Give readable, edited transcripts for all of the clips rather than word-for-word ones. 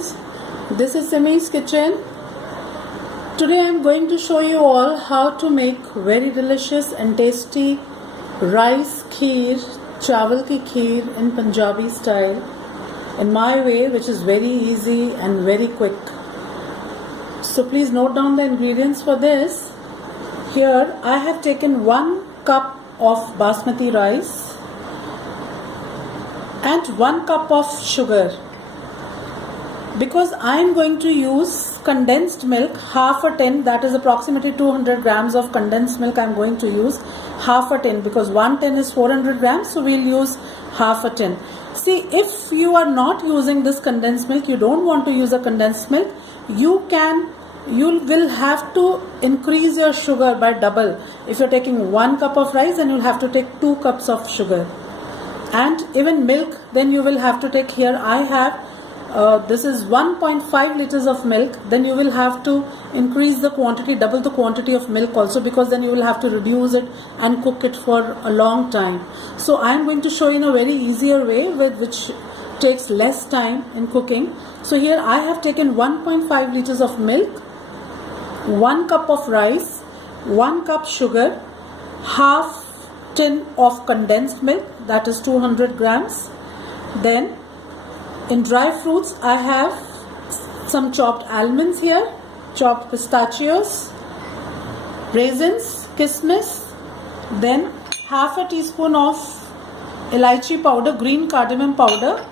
friends, this is Simi's kitchen. Today I am going to show you all how to make very delicious and tasty rice kheer, chawal ki kheer in Punjabi style in my way, which is very easy and very quick. So please note down the ingredients for this. Here I have taken 1 cup of basmati rice and 1 cup of sugar. Because I am going to use condensed milk, half a tin, that is approximately 200 grams of condensed milk I am going to use, half a tin, because 1 tin is 400 grams, so we will use half a tin. See, if you are not using this condensed milk, you don't want to use a condensed milk, you will have to increase your sugar by double. If you are taking 1 cup of rice, then you will have to take 2 cups of sugar. And even milk, then you will have to take, here I have this is 1.5 liters of milk, then you will have to increase the quantity, double the quantity of milk also, because then you will have to reduce it and cook it for a long time. So I am going to show you in a very easier way which takes less time in cooking. So here I have taken 1.5 liters of milk, 1 cup of rice, 1 cup sugar, half tin of condensed milk, that is 200 grams. Then in dry fruits, I have some chopped almonds here, chopped pistachios, raisins, kismis, then half a teaspoon of elaichi powder, green cardamom powder,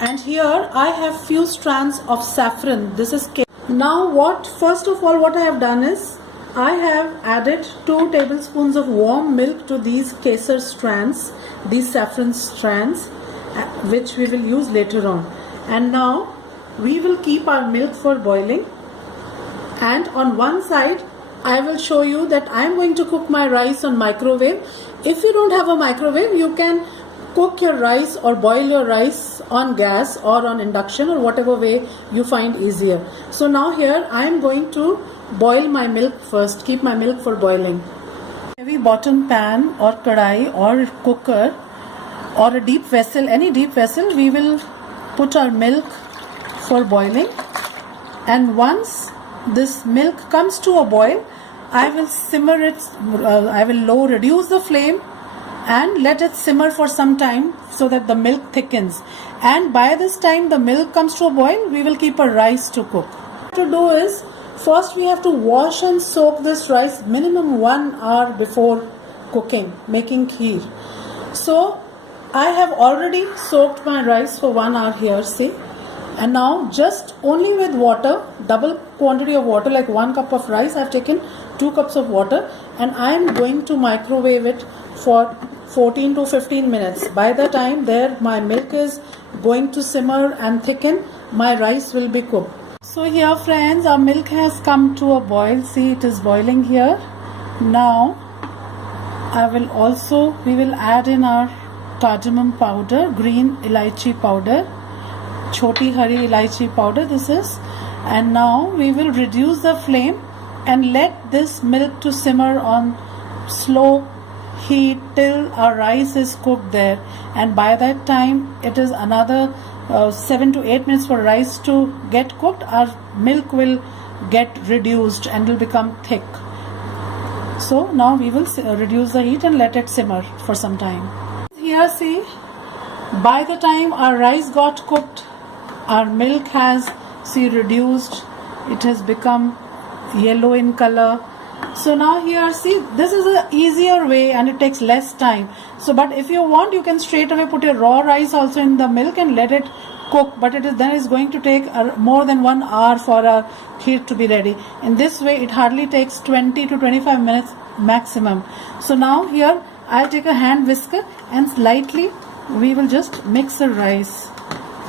and here I have few strands of saffron. This is cake. Now first of all what I have done is, I have added 2 tablespoons of warm milk to these kesar strands, these saffron strands, which we will use later on. And now we will keep our milk for boiling, and on one side I will show you that I am going to cook my rice on microwave. If you don't have a microwave, you can cook your rice or boil your rice on gas or on induction or whatever way you find easier. So now here I am going to boil my milk first, keep my milk for boiling. Heavy bottom pan or kadai or cooker or a deep vessel, any deep vessel, we will put our milk for boiling, and once this milk comes to a boil, I will simmer it, I will reduce the flame and let it simmer for some time so that the milk thickens, and by this time the milk comes to a boil, we will keep our rice to cook. What to do is, first we have to wash and soak this rice minimum 1 hour before cooking, making kheer. So I have already soaked my rice for 1 hour here, see, and now just only with water, double quantity of water, like 1 cup of rice I have taken 2 cups of water, and I am going to microwave it for 14 to 15 minutes. By the time my milk is going to simmer and thicken, my rice will be cooked. So here friends, our milk has come to a boil, see, it is boiling here. Now we will add in our cardamom powder, green elaichi powder, choti hari elaichi powder this is, and now we will reduce the flame and let this milk to simmer on slow heat till our rice is cooked there, and by that time it is another 7 to 8 minutes for rice to get cooked. Our milk will get reduced and will become thick. So now we will reduce the heat and let it simmer for some time. Here see, by the time our rice got cooked, our milk has reduced, it has become yellow in color. So now here see, this is an easier way and it takes less time. So but if you want, you can straight away put your raw rice also in the milk and let it cook, but then is going to take more than 1 hour for a kheer to be ready. In this way it hardly takes 20 to 25 minutes maximum. So now here I'll take a hand whisker and slightly we will just mix the rice,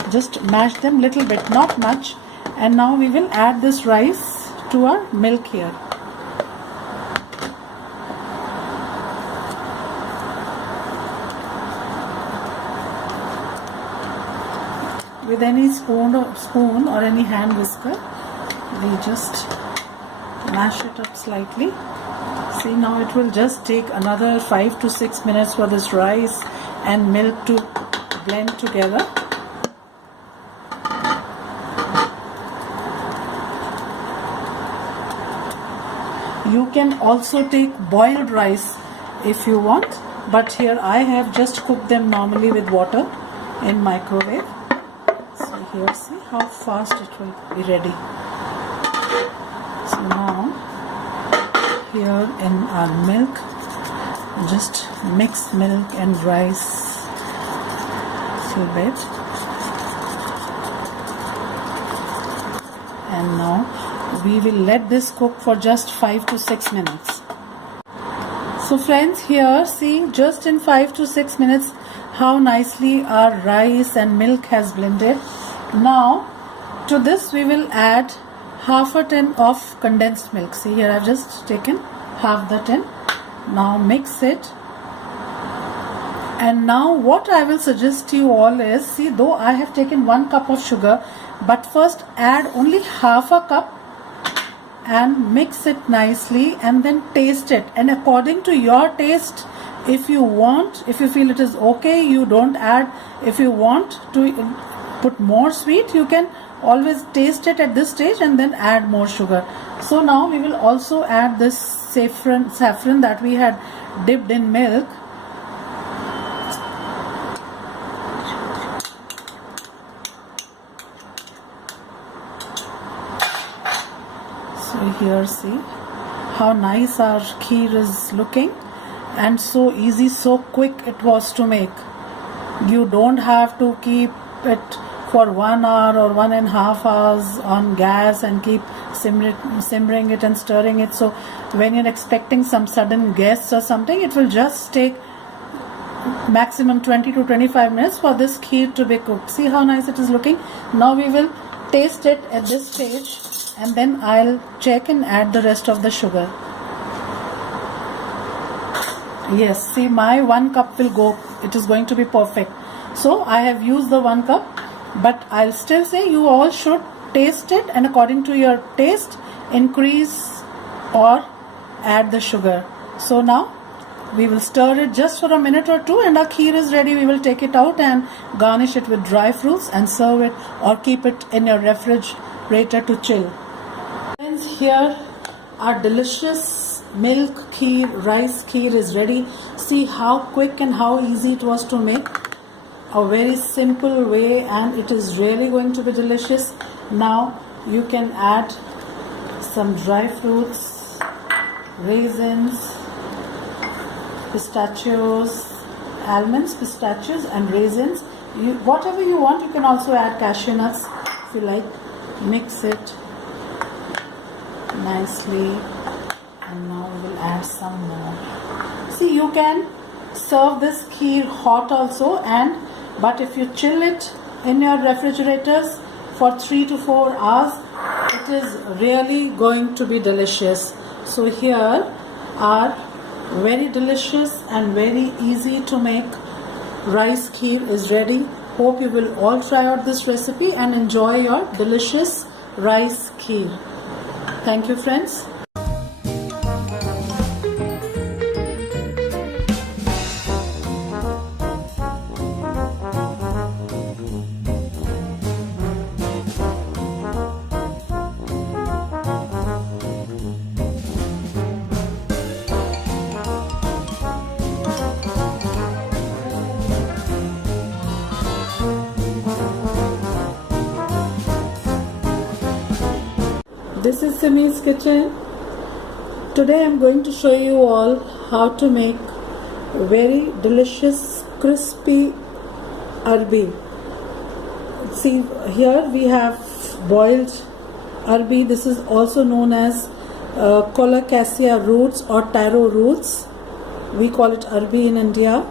just mash them little bit, not much, and now we will add this rice to our milk here. With any spoon or any hand whisker, we just mash it up slightly. See, now it will just take another 5 to 6 minutes for this rice and milk to blend together. You can also take boiled rice if you want, but here I have just cooked them normally with water in microwave. So here, see how fast it will be ready. So now here in our milk, just mix milk and rice a little bit, and now we will let this cook for just 5 to 6 minutes. So friends, here see, just in 5 to 6 minutes how nicely our rice and milk has blended. Now to this we will add half a tin of condensed milk. See, here I've just taken half the tin. Now mix it. And now what I will suggest to you all is, see, though I have taken 1 cup of sugar, but first add only half a cup and mix it nicely and then taste it, and according to your taste, if you want, if you feel it is okay, you don't add. If you want to put more sweet, you can always taste it at this stage and then add more sugar. So now we will also add this saffron that we had dipped in milk. So here, see how nice our kheer is looking, and so easy, so quick it was to make. You don't have to keep it for 1 hour or 1.5 hours on gas and keep simmering it and stirring it. So when you're expecting some sudden guests or something, it will just take maximum 20 to 25 minutes for this kheer to be cooked. See how nice it is looking. Now we will taste it at this stage, and then I'll check and add the rest of the sugar. Yes, see, my 1 cup will go. It is going to be perfect. So I have used the 1 cup, but I'll still say you all should taste it, and according to your taste, increase or add the sugar. So now we will stir it just for a minute or two, and our kheer is ready. We will take it out and garnish it with dry fruits and serve it, or keep it in your refrigerator to chill. Friends, here our delicious milk kheer, rice kheer is ready. See how quick and how easy it was to make. A very simple way, and it is really going to be delicious. Now you can add some dry fruits, raisins, pistachios, almonds, pistachios and raisins. Whatever you want. You can also add cashew nuts if you like. Mix it nicely, and now we will add some more. See, you can serve this kheer hot also, but if you chill it in your refrigerators for 3 to 4 hours, it is really going to be delicious. So here our very delicious and very easy to make rice kheer is ready. Hope you will all try out this recipe and enjoy your delicious rice kheer. Thank you, friends. This is Simi's kitchen. Today I am going to show you all how to make very delicious crispy arbi. See, here we have boiled arbi. This is also known as colocasia roots or taro roots. We call it arbi in India.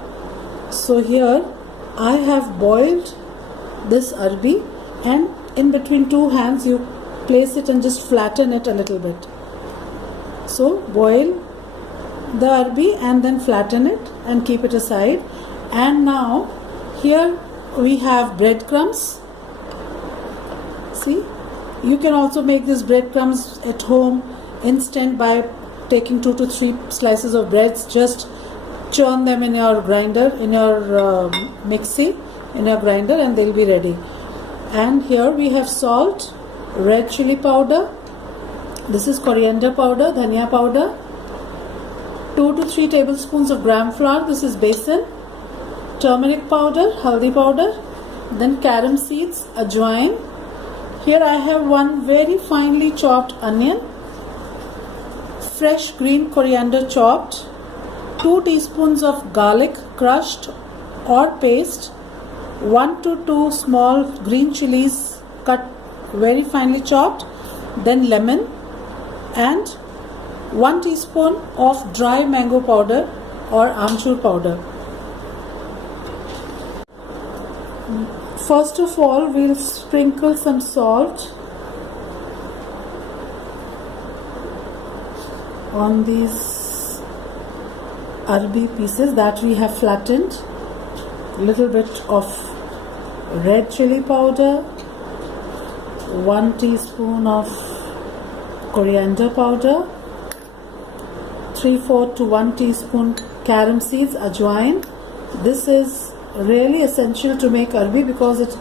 So here I have boiled this arbi, and in between 2 hands you place it and just flatten it a little bit. So boil the arbi and then flatten it and keep it aside. And now here we have breadcrumbs. See, you can also make this breadcrumbs at home instant by taking 2 to 3 slices of breads. Just churn them in your grinder, in your mixie, in your grinder, and they'll be ready. And here we have salt, red chili powder, This is coriander powder, dhania powder, 2 to 3 tablespoons of gram flour. This is besan, turmeric powder, haldi powder, then carom seeds, ajwain. Here I have one very finely chopped onion, fresh green coriander chopped, 2 teaspoons of garlic crushed or paste, 1 to 2 small green chilies cut very finely chopped, then lemon, and 1 teaspoon of dry mango powder or amchur powder. First of all, we'll sprinkle some salt on these arbi pieces that we have flattened. A little bit of red chili powder, 1 teaspoon of coriander powder, 3/4 to 1 teaspoon carom seeds, ajwain. This is really essential to make arbi because it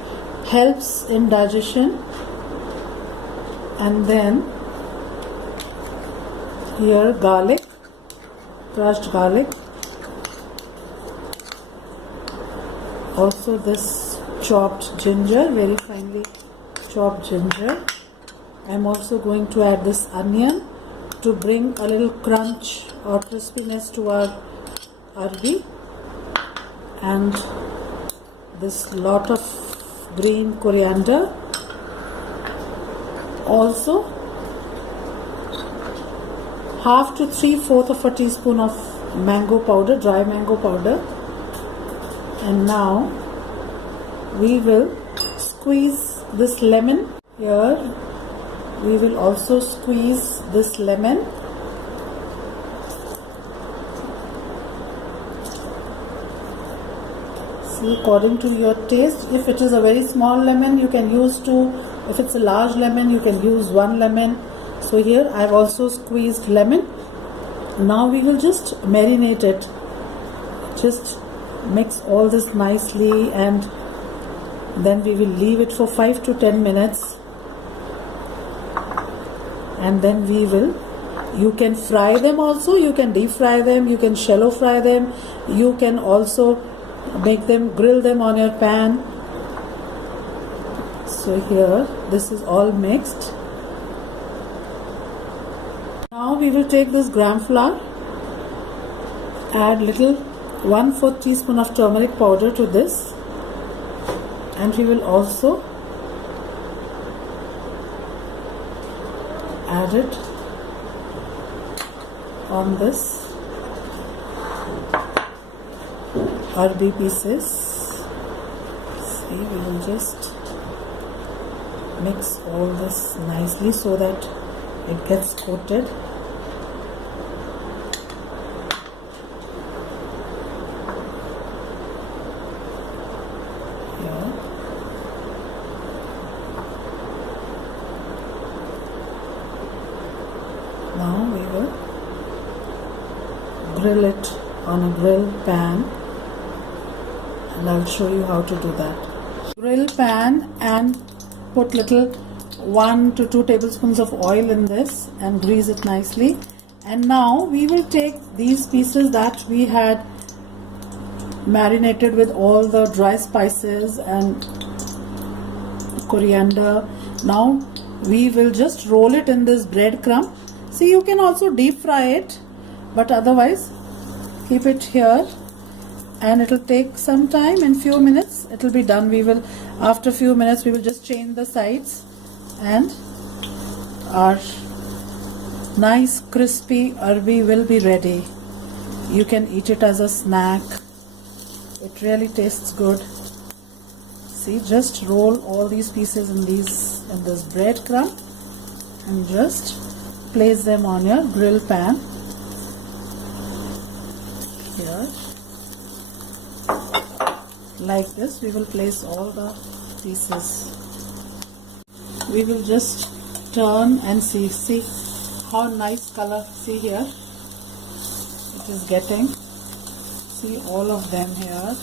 helps in digestion. And then here garlic, crushed garlic, also this chopped ginger, very finely chopped ginger. I'm also going to add this onion to bring a little crunch or crispiness to our arbi, and this lot of green coriander. Also 1/2 to 3/4 of a teaspoon of mango powder, dry mango powder. And now we will squeeze this lemon. Here we will also squeeze this lemon. See, according to your taste, if it is a very small lemon you can use 2, if it's a large lemon you can use 1 lemon. So here I have also squeezed lemon. Now we will just marinate it. Just mix all this nicely, and then we will leave it for 5 to 10 minutes. And then we will, you can fry them also, you can deep fry them, you can shallow fry them, you can also make them, grill them on your pan. So here this is all mixed. Now we will take this gram flour, add little 1/4 teaspoon of turmeric powder to this, and we will also add it on this arbi pieces. See, we will just mix all this nicely so that it gets coated. Here. Now we will grill it on a grill pan, and I'll show you how to do that. Grill pan, and put little 1 to 2 tablespoons of oil in this and grease it nicely. And now we will take these pieces that we had marinated with all the dry spices and coriander. Now we will just roll it in this breadcrumb. See, you can also deep fry it, but otherwise keep it here, and it will take some time. In few minutes it will be done. We will, after few minutes, we will just change the sides, and our nice crispy arbi will be ready. You can eat it as a snack. It really tastes good. See, just roll all these pieces in this breadcrumb and just place them on your grill pan. Here, like this, we will place all the pieces. We will just turn and see how nice color. See here, it is getting. See all of them here.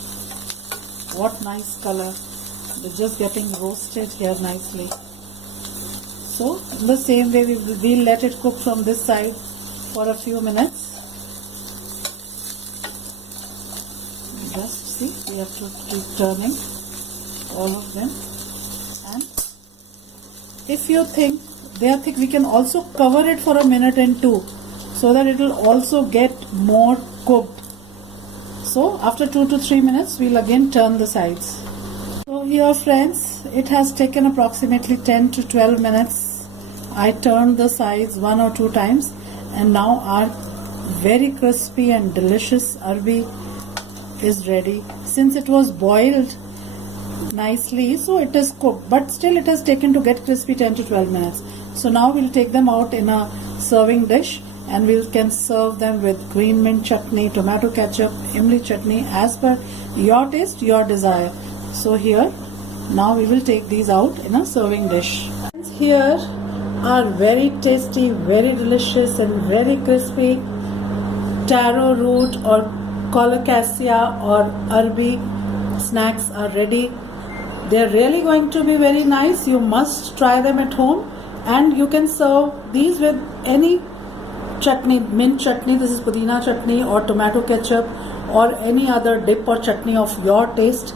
What nice color. They're just getting roasted here nicely. So in the same way we'll let it cook from this side for a few minutes. Just see, we have to keep turning all of them, and if you think they are thick, we can also cover it for a minute and two, so that it will also get more cooked. So after 2 to 3 minutes we'll again turn the sides. So here friends, it has taken approximately 10 to 12 minutes. I turned the sides 1 or 2 times, and now our very crispy and delicious arbi is ready. Since it was boiled nicely, so it is cooked, but still it has taken to get crispy 10 to 12 minutes. So now we'll take them out in a serving dish, and we can serve them with green mint chutney, tomato ketchup, imli chutney, as per your taste, your desire. So here, now we will take these out in a serving dish. Here are very tasty, very delicious and very crispy taro root or colocasia or arbi snacks are ready. They are really going to be very nice. You must try them at home, and you can serve these with any chutney, mint chutney, this is pudina chutney, or tomato ketchup, or any other dip or chutney of your taste.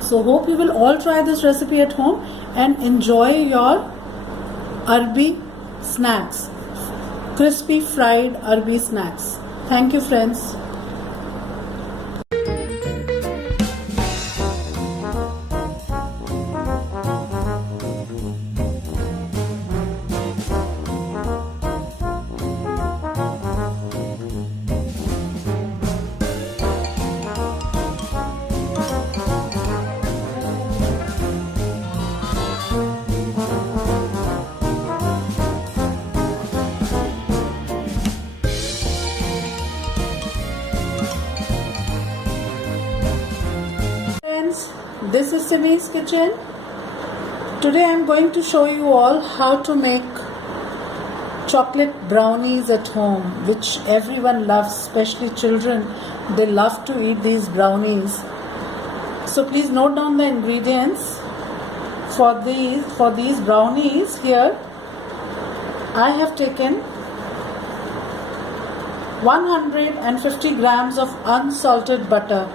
So hope you will all try this recipe at home and enjoy your arbi snacks, crispy fried arbi snacks. Thank you friends. This is Simi's kitchen. Today I am going to show you all how to make chocolate brownies at home, which everyone loves, especially children. They love to eat these brownies. So please note down the ingredients for these brownies. Here I have taken 150 grams of unsalted butter.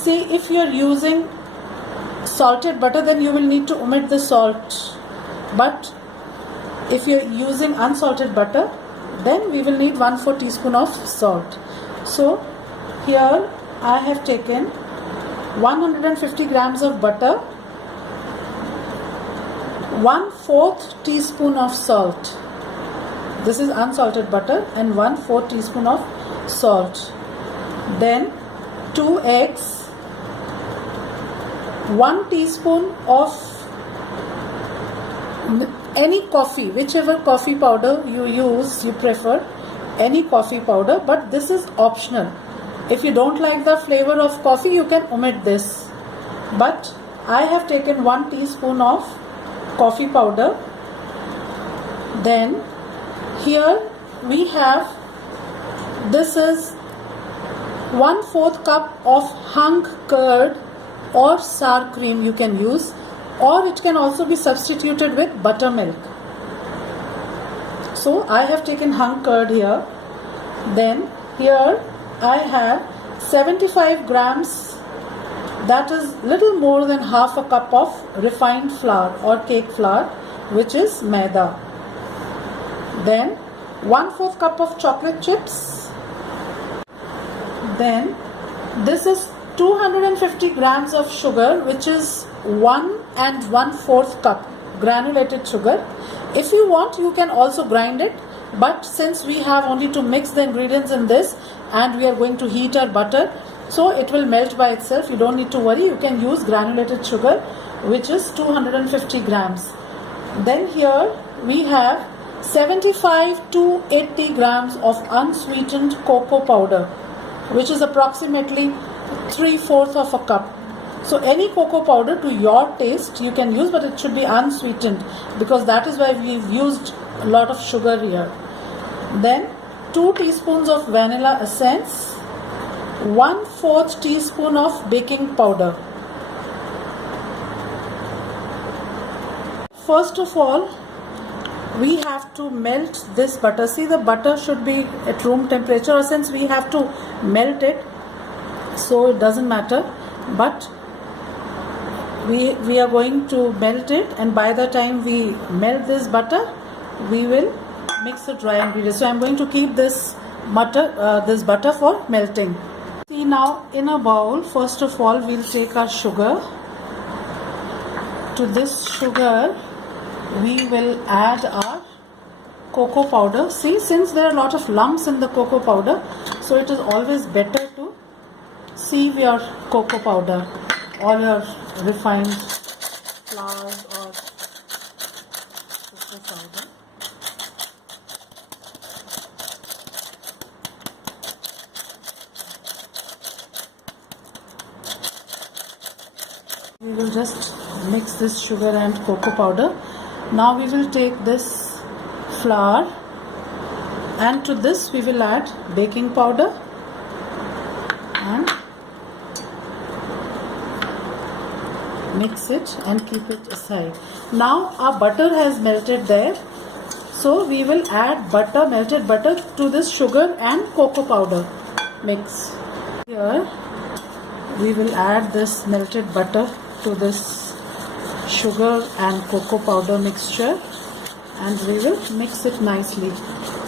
See, if you are using salted butter, then you will need to omit the salt, but if you are using unsalted butter, then we will need 1/4 teaspoon of salt. So here I have taken 150 grams of butter, 1/4 teaspoon of salt. This is unsalted butter, and 1/4 teaspoon of salt. Then 2 eggs, 1 teaspoon of any coffee, whichever coffee powder you use, you prefer any coffee powder, but this is optional. If you don't like the flavor of coffee, you can omit this, but I have taken 1 teaspoon of coffee powder. Then here we have, this is 1/4 cup of hung curd or sour cream you can use, or it can also be substituted with buttermilk. So I have taken hung curd here. Then here I have 75 grams, that is little more than half a cup of refined flour or cake flour, which is maida. Then 1/4 cup of chocolate chips. Then this is 250 grams of sugar, which is 1 1/4 cup granulated sugar. If you want, you can also grind it, but since we have only to mix the ingredients in this, and we are going to heat our butter, so it will melt by itself. You don't need to worry. You can use granulated sugar, which is 250 grams. Then here we have 75 to 80 grams of unsweetened cocoa powder, which is approximately 3/4 of a cup. So any cocoa powder to your taste you can use, but it should be unsweetened, because that is why we've used a lot of sugar here. Then 2 teaspoons of vanilla essence, 1/4 teaspoon of baking powder. First of all, we have to melt this butter. See, the butter should be at room temperature, or since we have to melt it, so it doesn't matter, but we are going to melt it, and by the time we melt this butter, we will mix the dry ingredients. So I'm going to keep this butter for melting. See, now in a bowl, first of all, we'll take our sugar. To this sugar, we will add our cocoa powder. See, since there are a lot of lumps in the cocoa powder, so it is always better to sieve your cocoa powder or your refined flours or cocoa powder. We will just mix this sugar and cocoa powder. Now we will take this flour, and to this we will add baking powder and mix it and keep it aside. Now our butter has melted there, so we will add melted butter to this sugar and cocoa powder mix. Here we will add this melted butter to this sugar and cocoa powder mixture, and we will mix it nicely.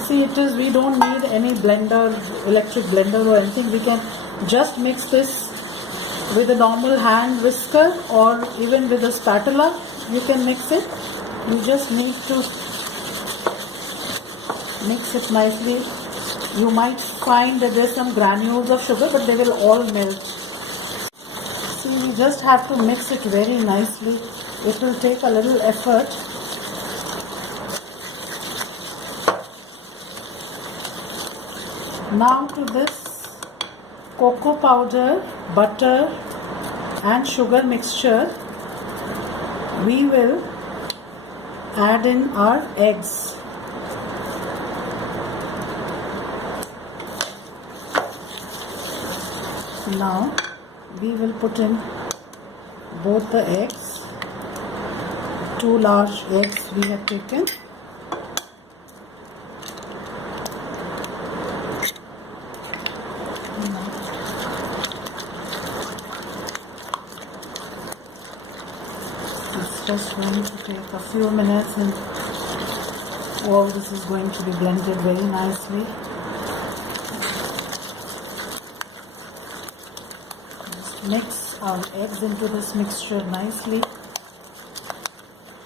See, we don't need any electric blender or anything. We can just mix this with a normal hand whisker, or even with a spatula you can mix it. You just need to mix it nicely. You might find that there's some granules of sugar, but they will all melt. See, we just have to mix it very nicely. It will take a little effort. Now to this cocoa powder, butter and sugar mixture, we will add in our eggs. Now we will put in both the eggs. 2 large eggs we have taken. It's just going to take a few minutes, and all this is going to be blended very nicely. Just mix our eggs into this mixture nicely,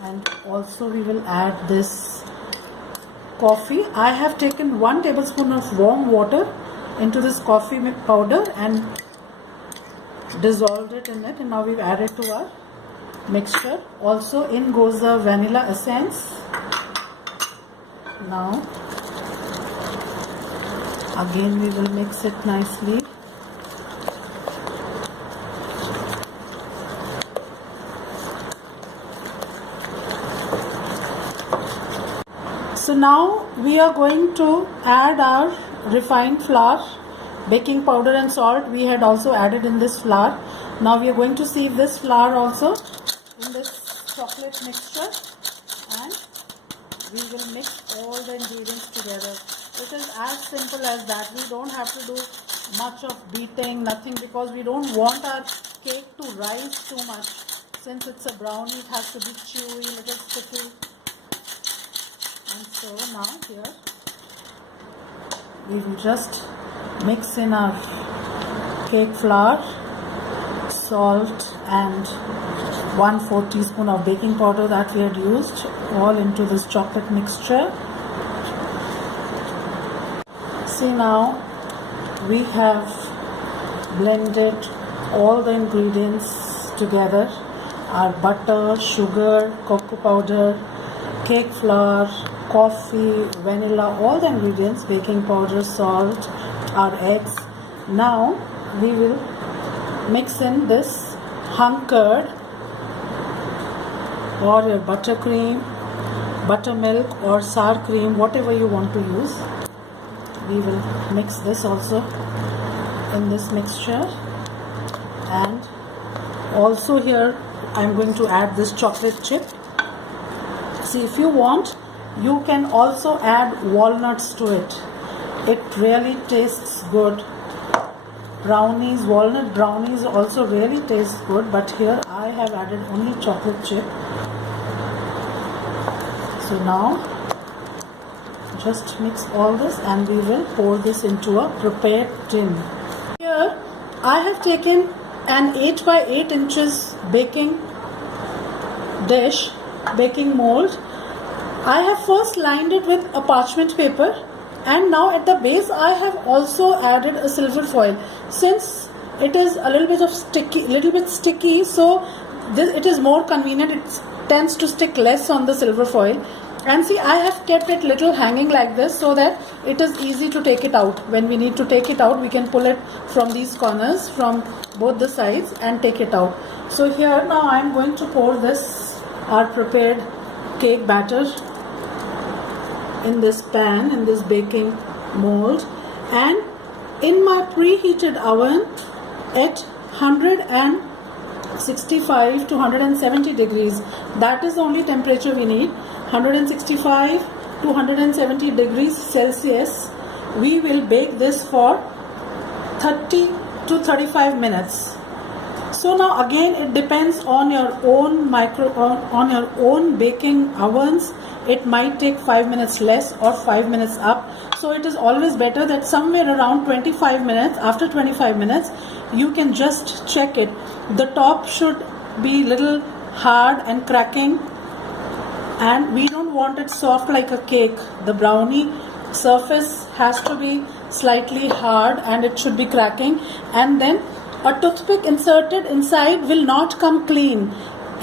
and also we will add this coffee. I have taken 1 tablespoon of warm water into this coffee powder and dissolved it in it, and now we've added to our mixture. Also in goes the vanilla essence. Now again we will mix it nicely. So now we are going to add our refined flour, baking powder and salt. We had also added in this flour. Now we are going to sieve this flour also in this chocolate mixture, and we will mix all the ingredients together. It is as simple as that. We don't have to do much of beating, nothing, because we don't want our cake to rise too much. Since it's a brownie, it has to be chewy, little sticky. And so now here we will just mix in our cake flour, salt and 1/4 teaspoon of baking powder that we had used, all into this chocolate mixture. See, now we have blended all the ingredients together: our butter, sugar, cocoa powder, cake flour, coffee, vanilla, all the ingredients, baking powder, salt, our eggs. Now we will mix in this hung curd, or your buttercream, buttermilk or sour cream, whatever you want to use. We will mix this also in this mixture, and also here I am going to add this chocolate chip. See, if you want, you can also add walnuts to it. It really tastes good. Brownies, walnut brownies also really taste good, but here I have added only chocolate chip. So now just mix all this and we will pour this into a prepared tin. Here I have taken an 8 by 8 inches baking dish, baking mold. I have first lined it with a parchment paper, and now at the base I have also added a silver foil. Since it is a little bit sticky, so it is more convenient. It tends to stick less on the silver foil. And see, I have kept it little hanging like this so that it is easy to take it out. When we need to take it out, we can pull it from these corners, from both the sides, and take it out. So here now I am going to pour this, our prepared cake batter, in this pan, in this baking mold, and in my preheated oven at 165 to 170 degrees. That is the only temperature we need. 165 to 170 degrees Celsius. We will bake this for 30 to 35 minutes. So now again, it depends on your own on your own baking ovens. It might take 5 minutes less or 5 minutes up. So it is always better that somewhere around 25 minutes, after 25 minutes, you can just check it. The top should be little hard and cracking, and we don't want it soft like a cake. The brownie surface has to be slightly hard and it should be cracking, and then a toothpick inserted inside will not come clean.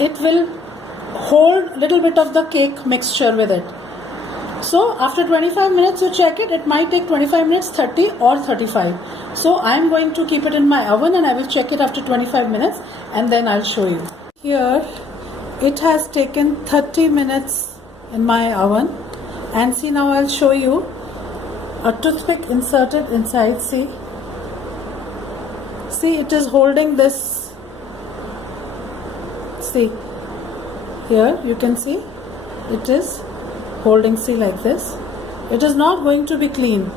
It will hold a little bit of the cake mixture with it. So after 25 minutes you check it. It might take 25 minutes, 30 or 35. So I am going to keep it in my oven and I will check it after 25 minutes and then I'll show you. Here it has taken 30 minutes in my oven, and see, now I'll show you a toothpick inserted inside. See, it is holding this. See, here you can see it is holding, see, like this. It is not going to be clean.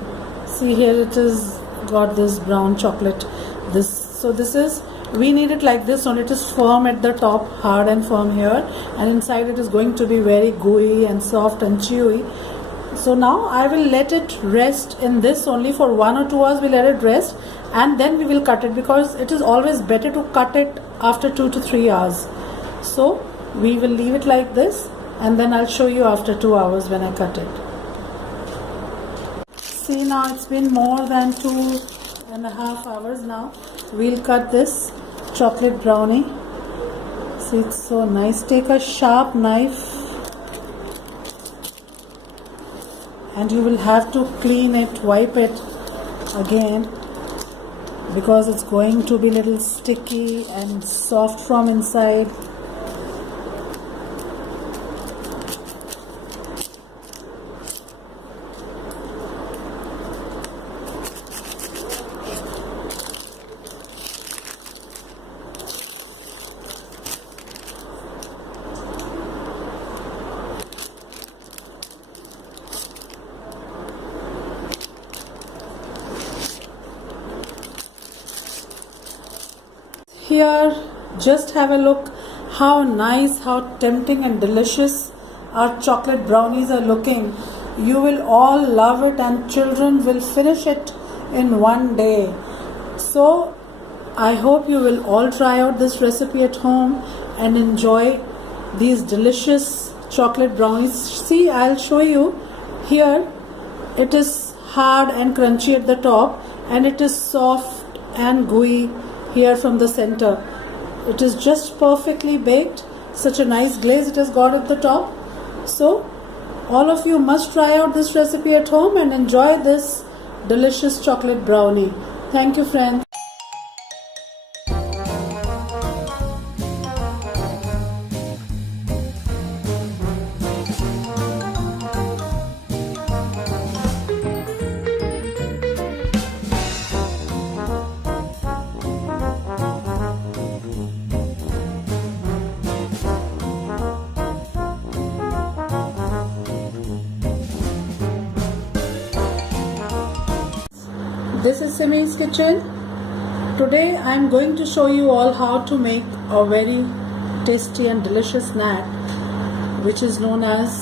See, here it is got this brown chocolate. So this is, we need it like this only. It is firm at the top, hard and firm here, and inside it is going to be very gooey and soft and chewy. So now I will let it rest in this only for 1 or 2 hours. We let it rest and then we will cut it, because it is always better to cut it after 2 to 3 hours. So we will leave it like this and then I'll show you after 2 hours when I cut it. See, now it's been more than 2.5 hours now. We'll cut this chocolate brownie. See, it's so nice. Take a sharp knife and you will have to clean it, wipe it again, because it's going to be a little sticky and soft from inside. Here, just have a look how nice, how tempting and delicious our chocolate brownies are looking. You will all love it and children will finish it in one day. So I hope you will all try out this recipe at home and enjoy these delicious chocolate brownies. See, I'll show you here. It is hard and crunchy at the top, and it is soft and gooey here from the center. It is just perfectly baked. Such a nice glaze it has got at the top. So all of you must try out this recipe at home and enjoy this delicious chocolate brownie. Thank you, friends. This is Simi's kitchen. Today I am going to show you all how to make a very tasty and delicious snack which is known as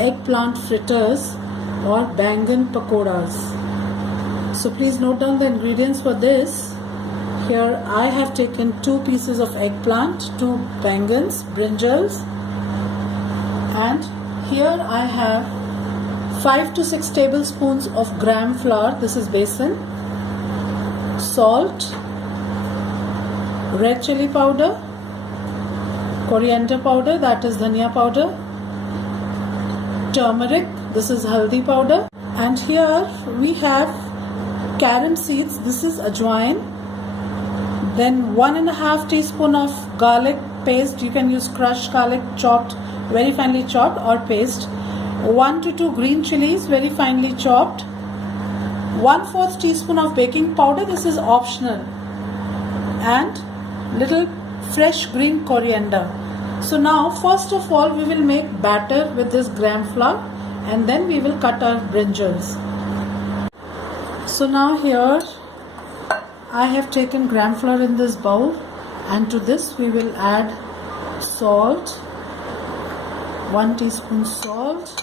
eggplant fritters or bangan pakoras. So please note down the ingredients for this. Here I have taken 2 pieces of eggplant, 2 bangans, brinjals, and here I have 5 to 6 tablespoons of gram flour, this is besan, salt, red chili powder, coriander powder, that is dhania powder, turmeric, this is haldi powder, and here we have carom seeds, this is ajwain, then 1.5 teaspoon of garlic paste, you can use crushed garlic chopped, very finely chopped, or paste, 1 to 2 green chilies very finely chopped, 1/4 teaspoon of baking powder, this is optional, and little fresh green coriander. So now first of all we will make batter with this gram flour and then we will cut our brinjals. So now here I have taken gram flour in this bowl, and to this we will add salt, 1 teaspoon salt,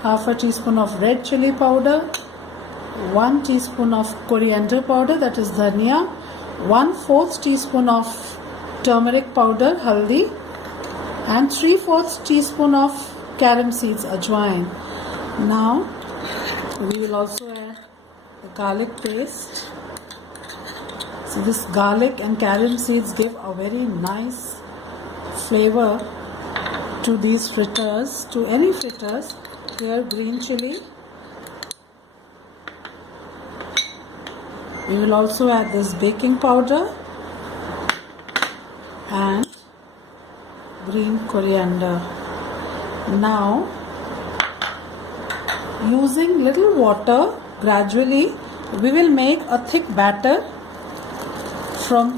half a teaspoon of red chili powder, 1 teaspoon of coriander powder, that is dhania, 1/4 teaspoon of turmeric powder, haldi, and 3/4 teaspoon of carom seeds, ajwain. Now we will also add the garlic paste. So this garlic and carom seeds give a very nice flavor to these fritters, to any fritters. Here green chili. We will also add this baking powder and green coriander. Now using little water gradually we will make a thick batter from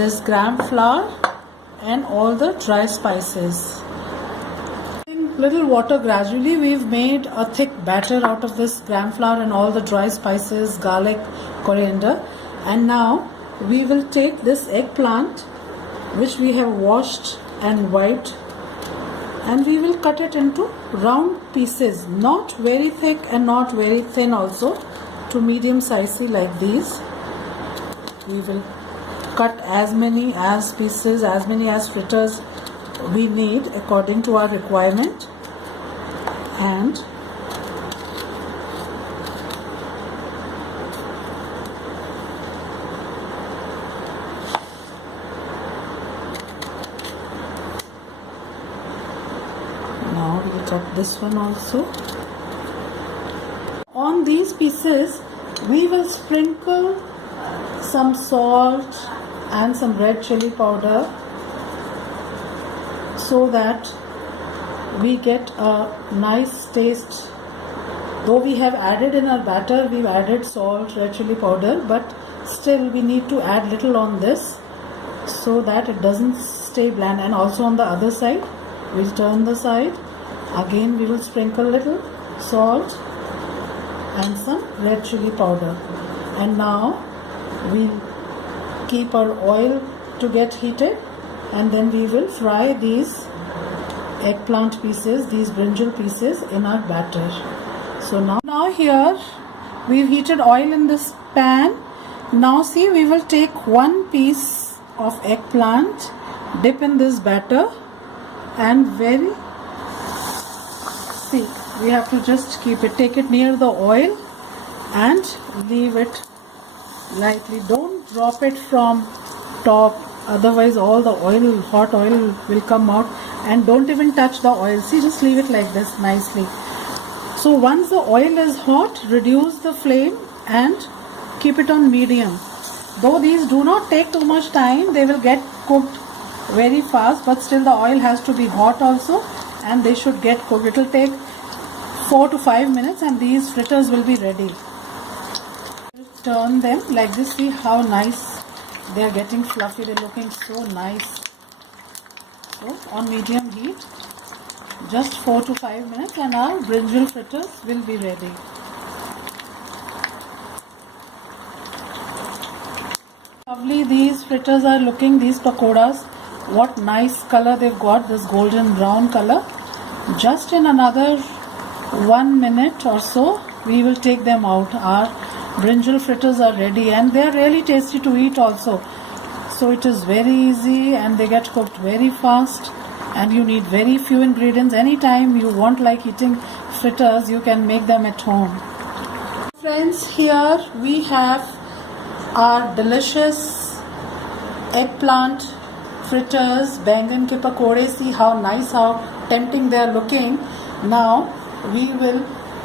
this gram flour and all the dry spices. Little water gradually we've made a thick batter out of this gram flour and all the dry spices, garlic, coriander, and now we will take this eggplant which we have washed and wiped, and we will cut it into round pieces, not very thick and not very thin also, to medium sizey like these. We will cut as many as pieces, as many as fritters we need according to our requirement. And now we will cut this one also. On these pieces we will sprinkle some salt and some red chili powder so that we get a nice taste. Though we have added in our batter, we've added salt, red chili powder, but still we need to add little on this so that it doesn't stay bland. And also on the other side, we'll turn the side. Again we will sprinkle little salt and some red chili powder. And now we'll keep our oil to get heated, and then we will fry these eggplant pieces, these brinjal pieces, in our batter. So now here we've heated oil in this pan. Now see, we will take 1 piece of eggplant, dip in this batter, and see, we have to just take it near the oil and leave it lightly. Don't drop it from top, otherwise all the oil, hot oil will come out, and don't even touch the oil. See, just leave it like this nicely. So once the oil is hot, reduce the flame and keep it on medium. Though these do not take too much time, they will get cooked very fast, but still the oil has to be hot also, and they should get cooked. It will take 4 to 5 minutes and these fritters will be ready. Turn them like this. See how nice they are getting fluffy. They're looking so nice. So on medium heat, just 4 to 5 minutes and our brinjal fritters will be ready. Lovely these fritters are looking, these pakoras. What nice color they've got, this golden brown color. Just in another 1 minute or so, we will take them out. Our brinjal fritters are ready and they are really tasty to eat also. So it is very easy and they get cooked very fast and you need very few ingredients. Anytime you want like eating fritters, you can make them at home. Friends, here we have our delicious eggplant fritters, bangan ke pakode. See how nice, how tempting they are looking. Now we will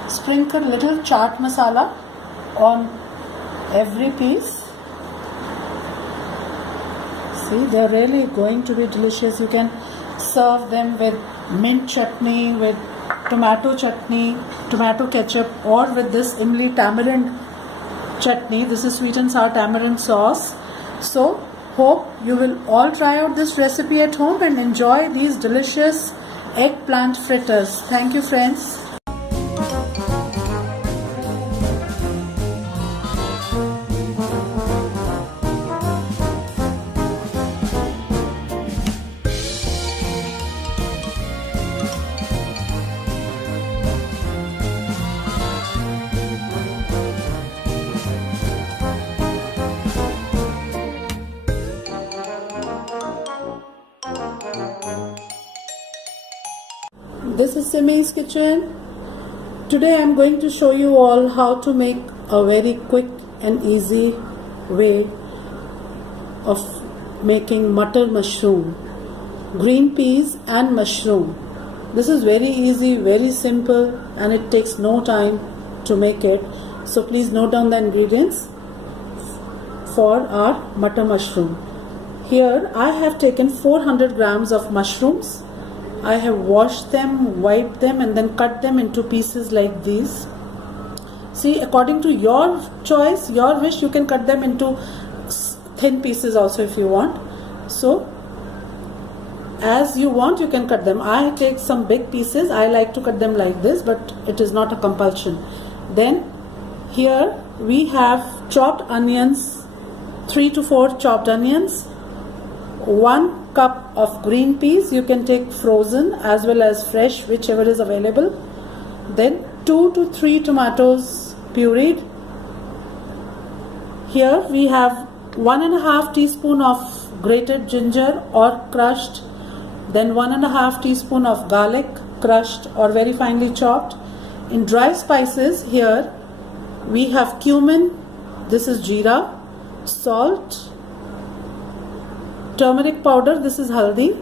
sprinkle little chaat masala on every piece. See, they are really going to be delicious. You can serve them with mint chutney, with tomato chutney, tomato ketchup, or with this imli tamarind chutney. This is sweet and sour tamarind sauce. So hope you will all try out this recipe at home and enjoy these delicious eggplant fritters. Thank you, friends. This is Simi's kitchen. Today I am going to show you all how to make a very quick and easy way of making mutter mushroom, green peas and mushroom. This is very easy, very simple, and it takes no time to make it. So please note down the ingredients for our mutter mushroom. Here I have taken 400 grams of mushrooms. I have washed them, wiped them, and then cut them into pieces like these. See, according to your choice, your wish, you can cut them into thin pieces also if you want. So, as you want, you can cut them. I take some big pieces. I like to cut them like this, but it is not a compulsion. Then, here we have chopped onions, 3 to 4 chopped onions, 1 cup of green peas. You can take frozen as well as fresh, whichever is available. Then 2 to 3 tomatoes pureed. Here we have 1.5 teaspoon of grated ginger or crushed, then 1.5 teaspoon of garlic crushed or very finely chopped. In dry spices, here we have cumin, this is jeera, salt, turmeric powder, this is haldi,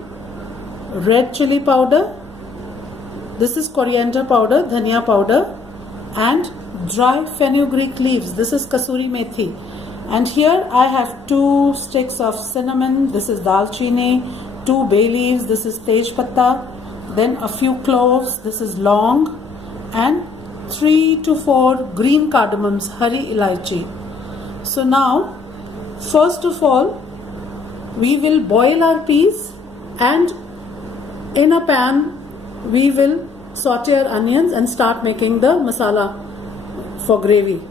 red chili powder, this is coriander powder, dhania powder, and dry fenugreek leaves, this is kasuri methi. And here I have 2 sticks of cinnamon, this is dalchini, 2 bay leaves, this is tej patta, then a few cloves, this is long, and 3 to 4 green cardamoms, hari ilaichi. So now, first of all, we will boil our peas, and in a pan we will saute our onions and start making the masala for gravy.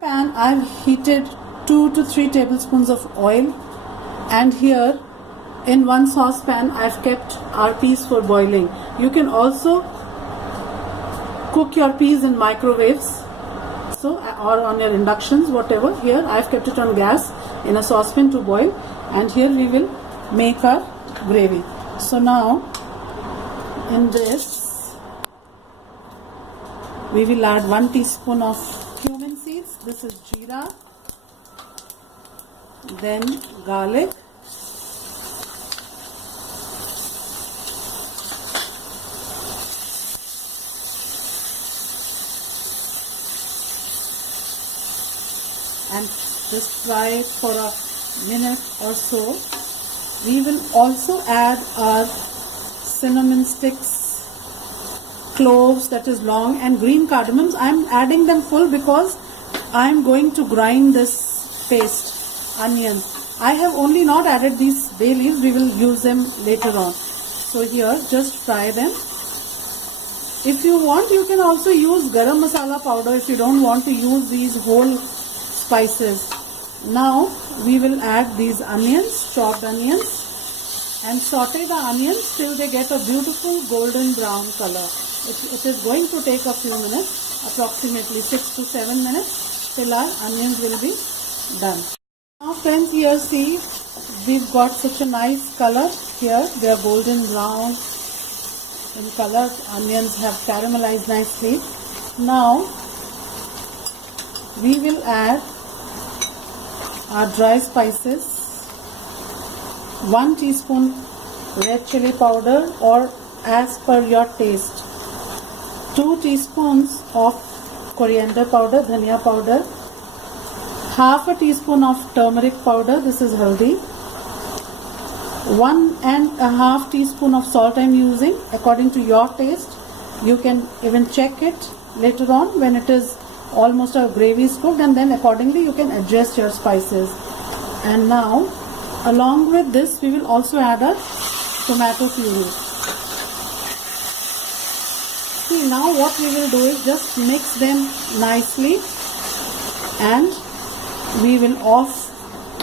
Pan, I have heated 2 to 3 tablespoons of oil, and here in one saucepan I have kept our peas for boiling. You can also cook your peas in microwaves, so or on your inductions, whatever. Here I have kept it on gas in a saucepan to boil, and here we will make our gravy. So now in this we will add 1 teaspoon of cumin seeds, this is jeera, then garlic, and just fry it for a minute or so. We will also add our cinnamon sticks, cloves, that is long, and green cardamoms. I am adding them full because I am going to grind this paste, onion. I have only not added these bay leaves, we will use them later on. So here just fry them. If you want, you can also use garam masala powder if you don't want to use these whole spices. Now we will add these onions, chopped onions, and saute the onions till they get a beautiful golden brown color. It is going to take a few minutes, approximately 6 to 7 minutes, till our onions will be done. Now friends, here see, we've got such a nice color here. They are golden brown in color. Onions have caramelized nicely. Now we will add our dry spices, 1 teaspoon red chili powder or as per your taste, 2 teaspoons of coriander powder, dhania powder, half a teaspoon of turmeric powder, this is haldi, 1.5 teaspoon of salt I'm using according to your taste. You can even check it later on when it is almost our gravy is cooked, and then accordingly you can adjust your spices. And now along with this we will also add a tomato puree. See, now what we will do is just mix them nicely, and we will off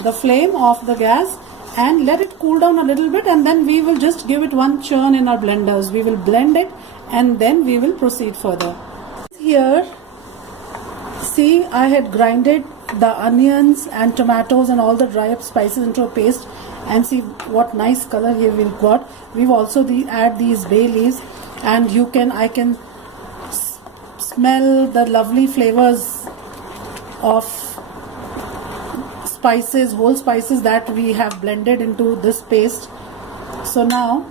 the flame of the gas and let it cool down a little bit, and then we will just give it one churn in our blenders. We will blend it and then we will proceed further. Here see, I had grinded the onions and tomatoes and all the dry up spices into a paste, and see what nice color here we've got. We've also add these bay leaves, and I can smell the lovely flavors of spices, whole spices that we have blended into this paste. So now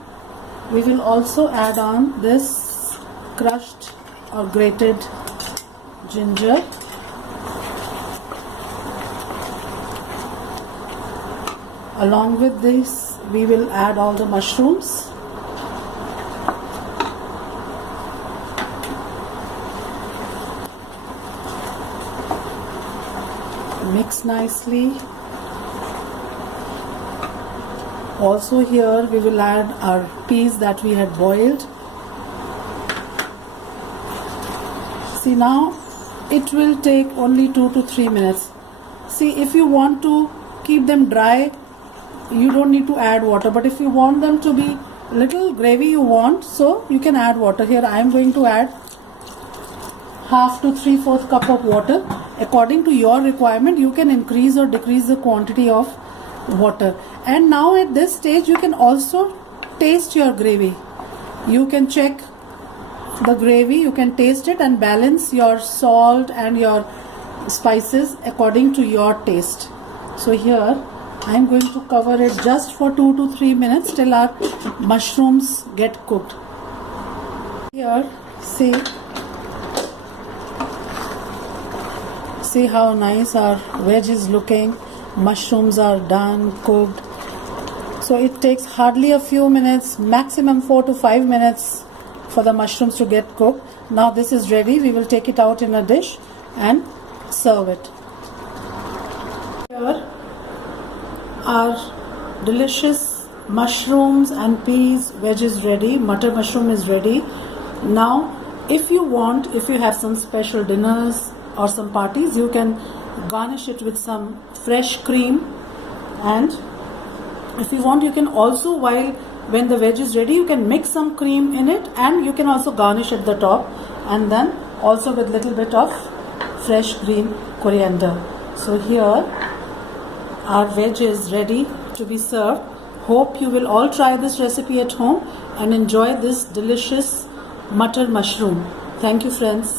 we will also add on this crushed or grated ginger. Along with this we will add all the mushrooms. Mix nicely. Also here we will add our peas that we had boiled. See, now it will take only 2 to 3 minutes. See, if you want to keep them dry, you don't need to add water, but if you want them to be little gravy you want, so you can add water. Here I am going to add half to 3/4 cup of water. According to your requirement you can increase or decrease the quantity of water. And now at this stage you can also taste your gravy. You can check the gravy, you can taste it and balance your salt and your spices according to your taste. So here I am going to cover it just for 2 to 3 minutes till our mushrooms get cooked. Here see how nice our veg is looking. Mushrooms are done, cooked. So it takes hardly a few minutes, maximum 4 to 5 minutes for the mushrooms to get cooked. Now this is ready. We will take it out in a dish and serve it. Here our delicious mushrooms and peas veg is ready. Mutter mushroom is ready. Now if you want, if you have some special dinners or some parties, you can garnish it with some fresh cream, and if you want you can also, when the veg is ready, you can mix some cream in it and you can also garnish at the top, and then also with little bit of fresh green coriander. So here our veg is ready to be served. Hope you will all try this recipe at home and enjoy this delicious mutter mushroom. Thank you friends.